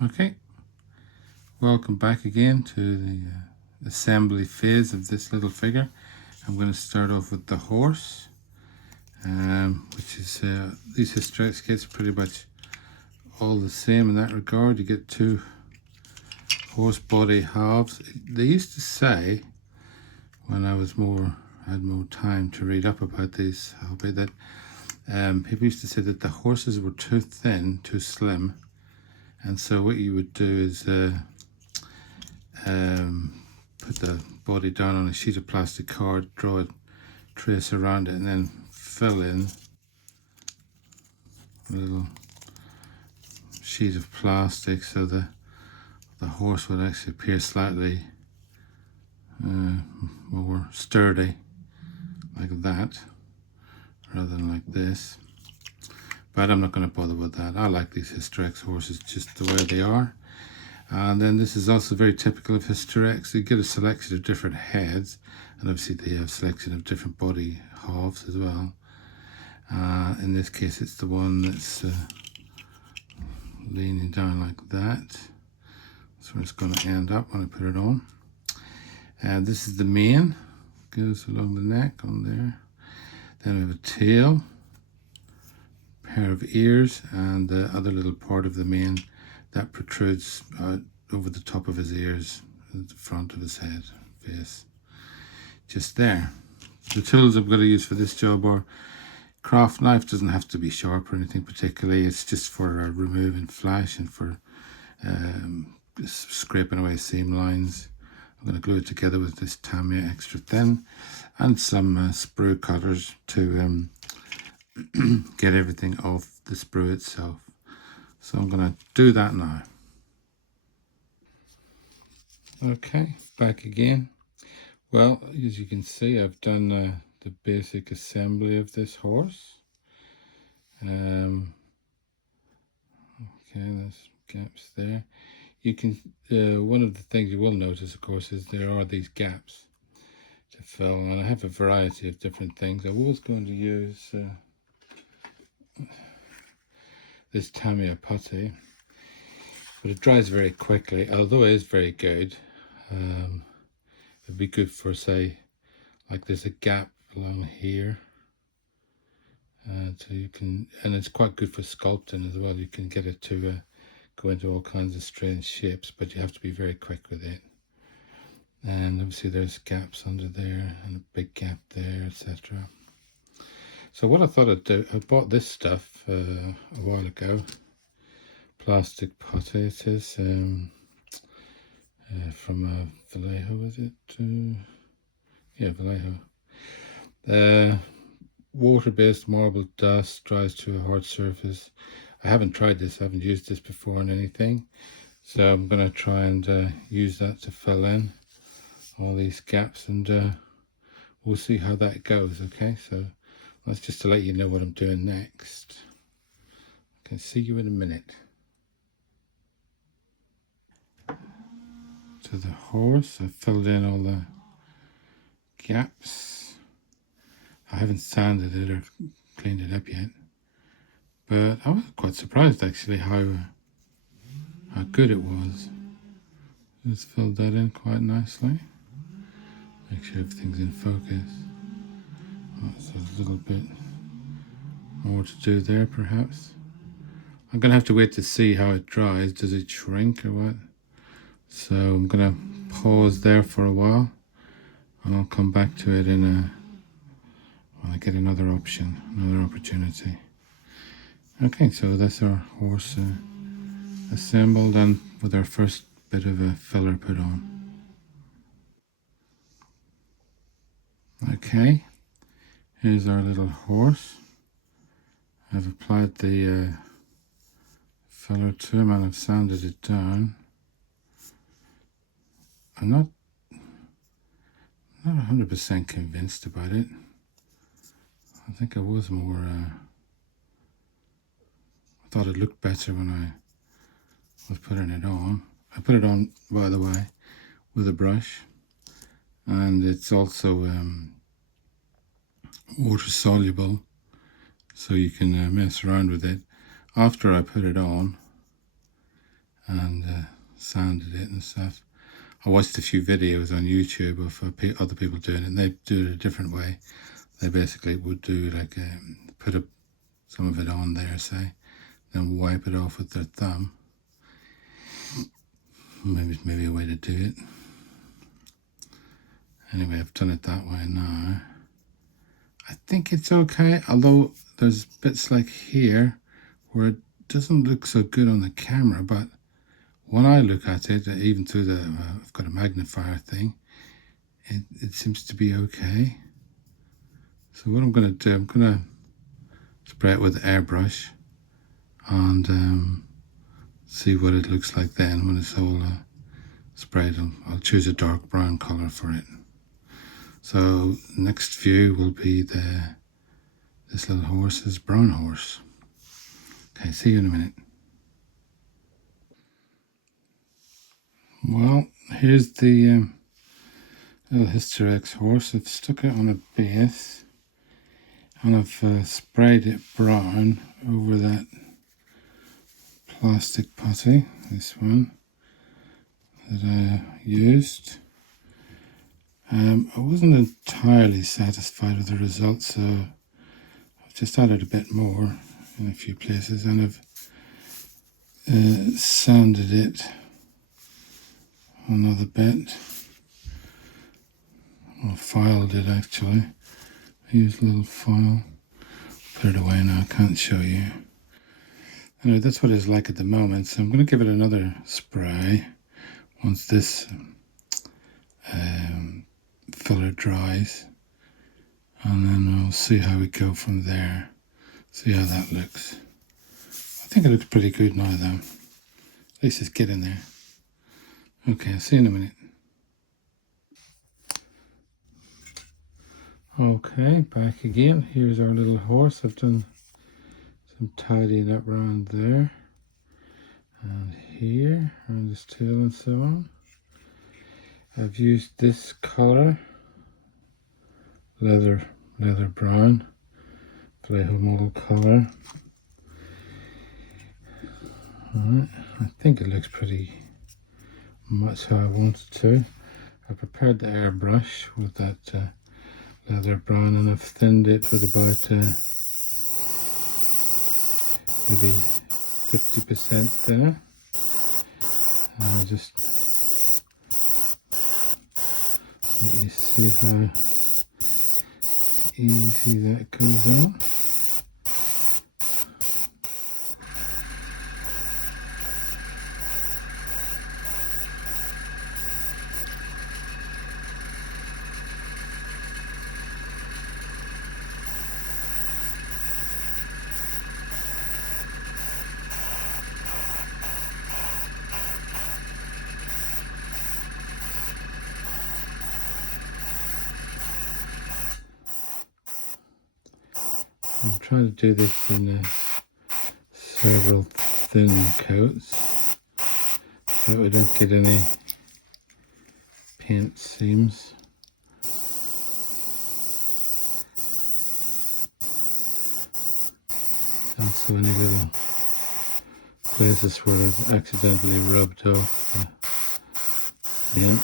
Okay, welcome back again to the assembly phase of this little figure. I'm going to start off with the horse, which is these Historex kits are pretty much all the same in that regard. You get two horse body halves. They used to say, when I had more time to read up about these hobby, that people used to say that the horses were too thin, too slim, and so what you would do is put the body down on a sheet of plastic card, draw a trace around it, and then fill in a little sheet of plastic so the horse would actually appear slightly more sturdy, like that, rather than like this. But I'm not going to bother with that. I like these Historex horses just the way they are. And then this is also very typical of Historex. You get a selection of different heads, and obviously they have a selection of different body halves as well. In this case, it's the one that's leaning down like that. That's where it's going to end up when I put it on. And this is the mane, goes along the neck on there. Then we have a tail, pair of ears, and the other little part of the mane that protrudes out over the top of his ears, at the front of his head, face. Just there. The tools I'm going to use for this job are craft knife. Doesn't have to be sharp or anything particularly. It's just for removing flash and for scraping away seam lines. I'm going to glue it together with this Tamiya extra thin and some sprue cutters to get everything off the sprue itself. So I'm going to do that now. Okay, back again. Well, as you can see, I've done the basic assembly of this horse. Okay, there's gaps there. You can, one of the things you will notice, of course, is there are these gaps to fill, and I have a variety of different things. I was going to use this Tamiya putty, but it dries very quickly, although it is very good. It'd be good for, say, like there's a gap along here, so you can, and it's quite good for sculpting as well. You can get it to go into all kinds of strange shapes, but you have to be very quick with it. And obviously there's gaps under there and a big gap there, etc. So what I thought I'd do, I bought this stuff a while ago, plastic putty. It is from Vallejo, is it? Yeah, Vallejo. Water-based marble dust, dries to a hard surface. I haven't tried this, I haven't used this before on anything, so I'm going to try and use that to fill in all these gaps, and we'll see how that goes. Okay, so that's just to let you know what I'm doing next. I can see you in a minute. To the horse, I filled in all the gaps. I haven't sanded it or cleaned it up yet, but I was quite surprised actually how good it was. Just filled that in quite nicely. Make sure everything's in focus. That's a little bit more to do there perhaps. I'm going to have to wait to see how it dries. Does it shrink or what? So I'm going to pause there for a while, and I'll come back to it when I get another option, another opportunity. Okay, so that's our horse assembled and with our first bit of a filler put on. Okay, here's our little horse. I've applied the filler to him and I've sanded it down. I'm not 100% convinced about it. I think I was more, I thought it looked better when I was putting it on. I put it on, by the way, with a brush, and it's also water soluble, so you can mess around with it. After I put it on, and sanded it and stuff. I watched a few videos on YouTube of other people doing it, and they do it a different way. They basically would do like put some of it on there, say, then wipe it off with their thumb. Maybe a way to do it. Anyway, I've done it that way now. I think it's okay, although there's bits like here where it doesn't look so good on the camera, but when I look at it, even through the, I've got a magnifier thing, it seems to be okay. So what I'm going to do, I'm going to spray it with airbrush and see what it looks like then when it's all sprayed. I'll choose a dark brown color for it. So next view will be this little horse's brown horse. Okay, see you in a minute. Well, here's the little Historex horse. I've stuck it on a base and I've sprayed it brown over that plastic putty, this one that I used. I wasn't entirely satisfied with the results, so I've just added a bit more in a few places, and I've sanded it another bit, or filed it actually. I used a little file. Put it away now, I can't show you. Anyway, that's what it's like at the moment, so I'm going to give it another spray once this filler dries, and then we'll see how we go from there, see how that looks. I think it looks pretty good now though, at least it's getting there. Okay, I'll see you in a minute. Okay, back again. Here's our little horse. I've done some tidying up around there and here, around his tail and so on. I've used this color, leather brown, Vallejo model color. Alright, I think it looks pretty much how I wanted to. I prepared the airbrush with that leather brown, and I've thinned it with about maybe 50% thinner. And I'll just let you see how easy that goes on. I'm trying to do this in several thin coats so we don't get any paint seams. Also any little places where I've accidentally rubbed off the paint.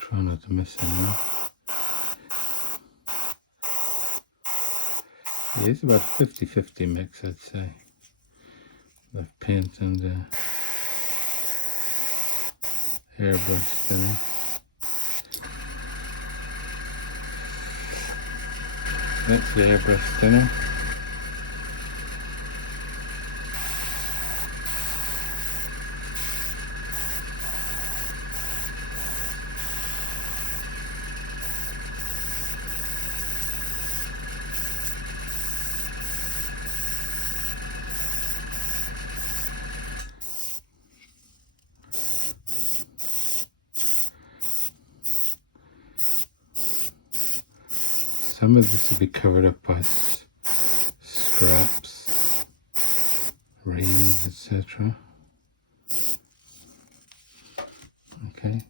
Try not to miss anything. Yeah, it's about 50-50 mix, I'd say, of paint and airbrush thinner. That's the airbrush thinner. Some of this will be covered up by scraps reeds, etc. Okay.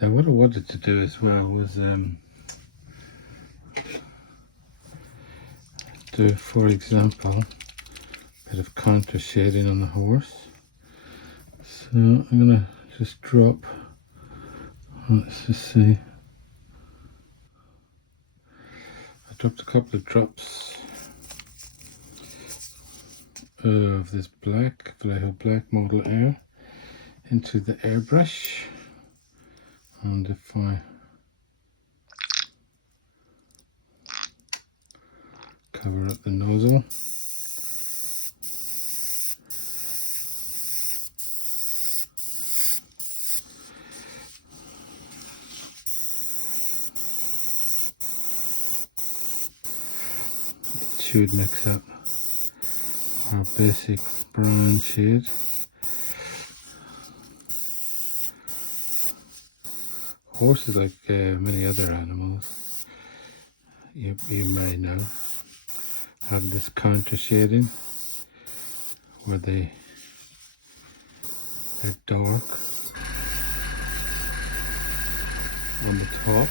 Now what I wanted to do as well was do, for example, a bit of counter shading on the horse. So I'm going to just drop, let's just see, I dropped a couple of drops of this black, Vallejo Black Model Air into the airbrush, and if I cover up the nozzle, it should mix up our basic brown shade. Horses, like many other animals you may know, have this counter shading where they're dark on the top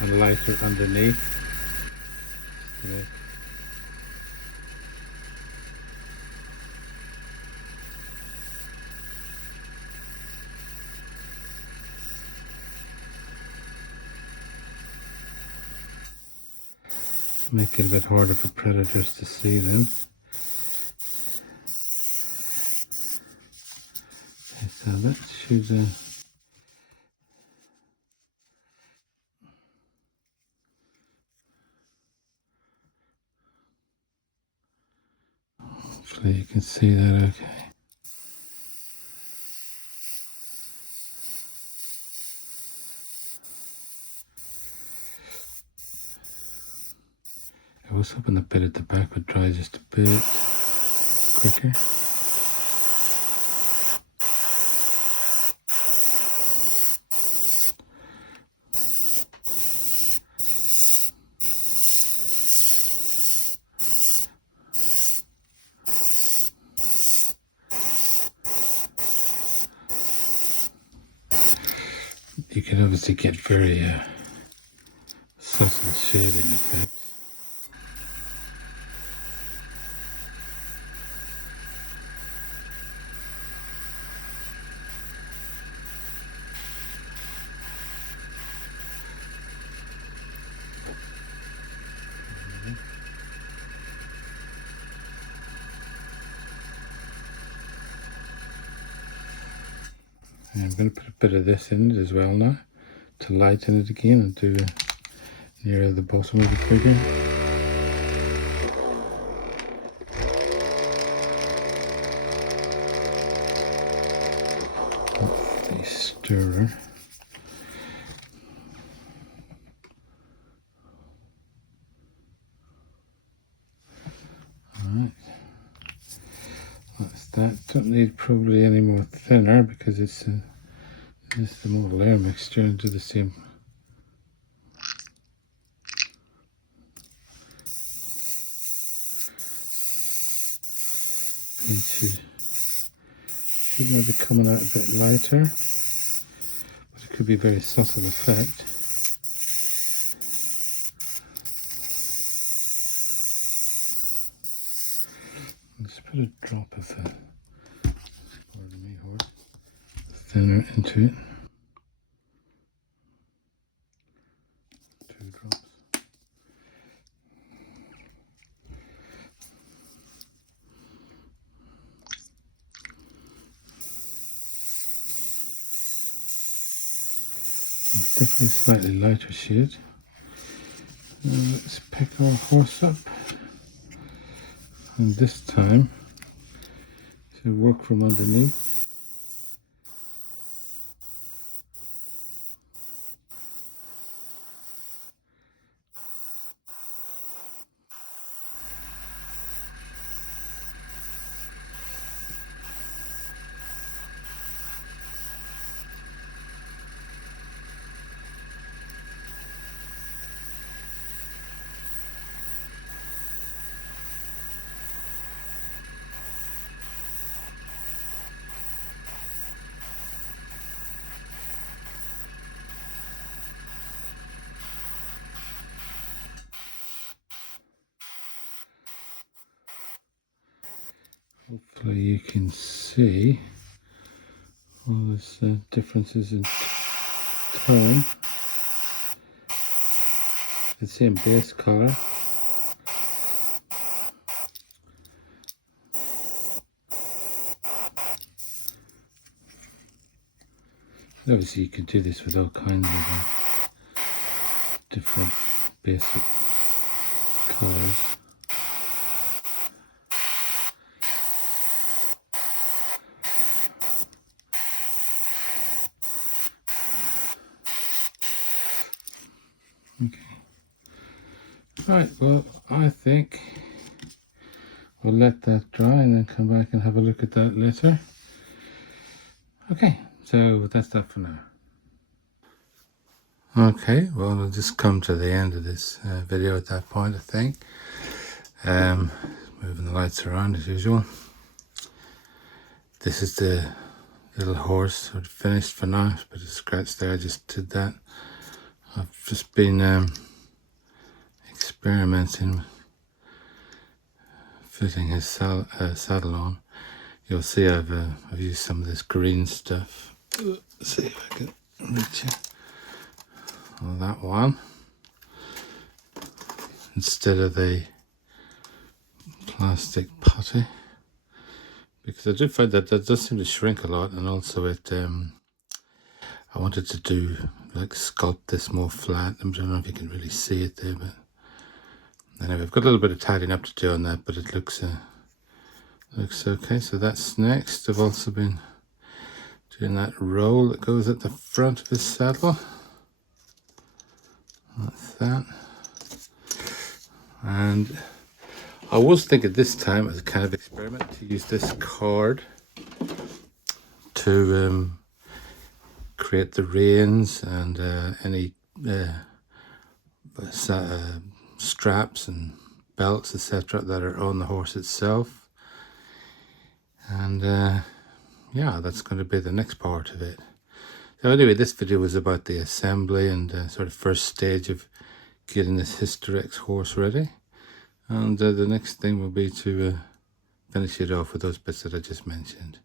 and lighter underneath. Make it a bit harder for predators to see them. Okay, so that should hopefully you can see that okay. I was hoping the bit at the back would dry just a bit quicker. You can obviously get very subtle shading effect. And I'm going to put a bit of this in it as well now to lighten it again and do near the bottom of the figure. That's the stirrer. Alright, that's that. Don't need probably any more thinner because it's just the Model Air mixture into the same. It should now be coming out a bit lighter, but it could be a very subtle effect. Let's put a drop of pardon me, horse, thinner into it. 2 drops. It's definitely a slightly lighter shade. And let's pick our horse up. And this time, to work from underneath. Hopefully you can see all these differences in tone. The same base color. Obviously you can do this with all kinds of different basic colors. Okay. Right, well, I think we'll let that dry and then come back and have a look at that later. Okay, so that's that for now. Okay, well, we'll just come to the end of this video at that point, I think. Moving the lights around as usual. This is the little horse, sort of finished for now, but a scratch there, I just did that. I've just been experimenting fitting his saddle on. You'll see I've used some of this green stuff. Let's see if I can reach it. Well, that one instead of the plastic putty, because I do find that does seem to shrink a lot, and also it I wanted to do like sculpt this more flat. I don't know if you can really see it there, but anyway, I've got a little bit of tidying up to do on that, but it looks okay. So that's next. I've also been doing that roll that goes at the front of his saddle. That's that. And I was thinking this time, as a kind of experiment, to use this cord to create the reins and any straps and belts, etc., that are on the horse itself. And yeah, that's going to be the next part of it. So anyway, this video was about the assembly and sort of first stage of getting this Historex horse ready. And the next thing will be to finish it off with those bits that I just mentioned.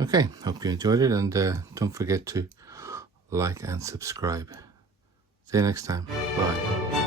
Okay, hope you enjoyed it, and don't forget to like and subscribe. See you next time. Bye.